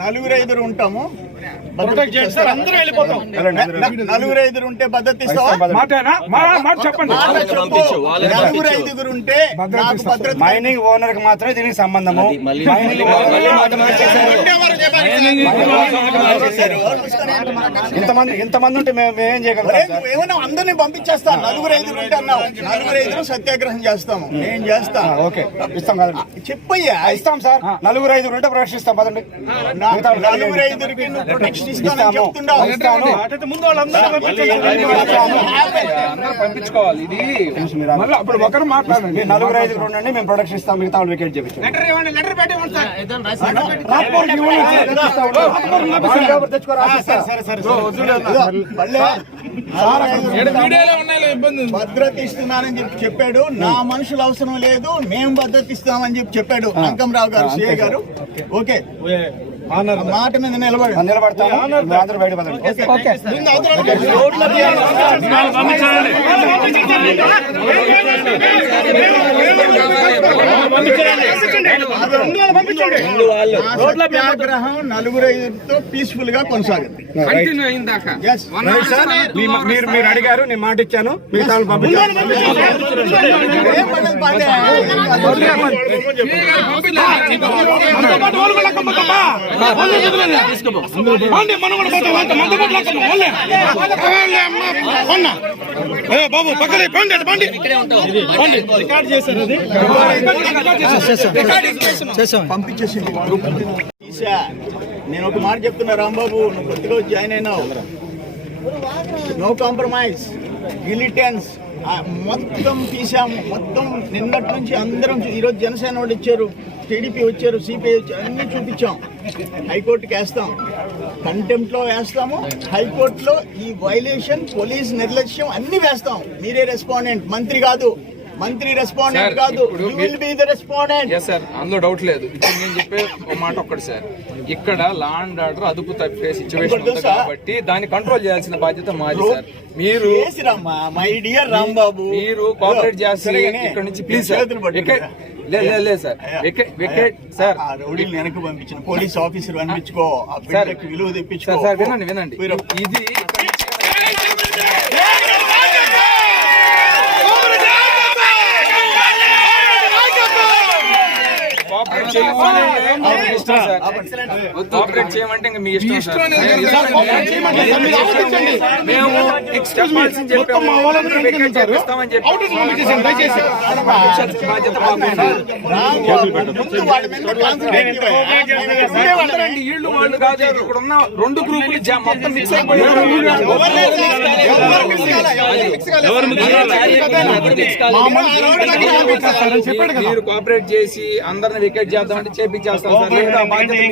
నలుగురు ఐదుగురు ఉంటాము. అందరూ వెళ్ళిపోతాం. నలుగురు ఐదుగురు ఉంటే భద్రత. నలుగురు ఐదుగురు ఉంటే మైనింగ్ ఓనర్కి మాత్రమే దీనికి సంబంధము. ఇంతమంది ఇంతమంది ఉంటే మేము మేమేం నువ్వు ఏమన్నా అందరినీ పంపించేస్తా నలుగురు ఐదుగురు ఉంటే అన్నావు. నలుగురు ఐదుగురు సత్యాగ్రహం చేస్తాము. నేను చేస్తా ఆ, ఓకే. ఇస్తాం కదండి. చెప్పయ్యా. ఇస్తాం సార్. నలుగురు ఐదుగురు ఉంటే ప్రదర్శిస్తాం పదండి నలుగురు ఐదుగురికి ప్రొటెక్షన్ పంపించుకోవాలి. ఇది మళ్ళీ అప్పుడు ఒకరు మాట్లాడండి. నలుగురు ఐదుగురు ఉండండి మేము ప్రొడక్షన్ ఇస్తాం మిగతా వాళ్ళు వికెట్ చేపించాం భద్రత ఇస్తున్నానని చెప్పి చెప్పాడు. నా మనుషులు అవసరం లేదు మేము భద్రత ఇస్తామని చెప్పి చెప్పాడు అంకంరావు గారు సిఏ గారు. ఓకే. మాట మీద నిలబడి. నిలబడతాము సత్యాగ్రహం నలుగురు పీస్ఫుల్గా. మీ- మీరు మీరు అడిగారు నేను మాట ఇచ్చాను మిగతా బాబు పక్కనే పోండి పోండి. పోండి. రికార్డ్ చేశారు అది పంపించేసింది నేను ఒక మాట చెప్తున్నా రాంబాబు నువ్వు కొత్తగా వచ్చి జాయిన్ అయినావు. నో కాంప్రమైజ్ గిలిటెన్స్ మొత్తం తీసాము మొత్తం నిన్నటి నుంచి అందరం ఈరోజు జనసేన వాళ్ళు ఇచ్చారు టీడీపీ వచ్చారు సిపిఐ వచ్చారు అన్ని చూపించాం. హైకోర్టుకి వేస్తాం. కంటెంప్ట్లో వేస్తాము. హైకోర్టులో ఈ వైలేషన్ పోలీస్ నిర్లక్ష్యం అన్ని వేస్తాం. మీరే రెస్పాండెంట్ మంత్రి కాదు. మంత్రి రెస్పాండెంట్ కాదు. Will be the respondent yes sir అందులో డౌట్ లేదు. ఇప్పుడు నేను చెప్పే ఒక మాట ఒక్కటి సార్ ఇక్కడ లా అండ్ ఆర్డర్ అదుపు తప్పే సిచ్యువేషన్? కాబట్టి దాన్ని కంట్రోల్ చేయాల్సిన బాధ్యత మాది సార్ మీరు మై డియర్ రాంబాబు మీరు కోఆపరేట్ చేసి సరేగానే. ఇక్కడ నుంచి ప్లీజ్ సార్. వికెట్ లేదు సార్ వికెట్ వెనక్కి పంపించిన. పోలీస్ ఆఫీసర్ అనిపించుకో విలువ తెప్పించుకో. సార్ వినండి వినండి. ఇది చేయమంటే ఇంకా మీ ఇష్టం మేము చెప్పాల్సింది చెప్పాము వికెట్ చేపిస్తామని చెప్పి వీళ్ళు వాళ్ళు కాదు ఇక్కడ ఉన్న రెండు గ్రూపులు మొత్తం మిక్స్ అయిపోయారు మీరు- మీరు కోఆపరేట్ చేసి అందరిని వికెట్ చేద్దామంటే చేపించేస్తాం సార్ బాధ్యత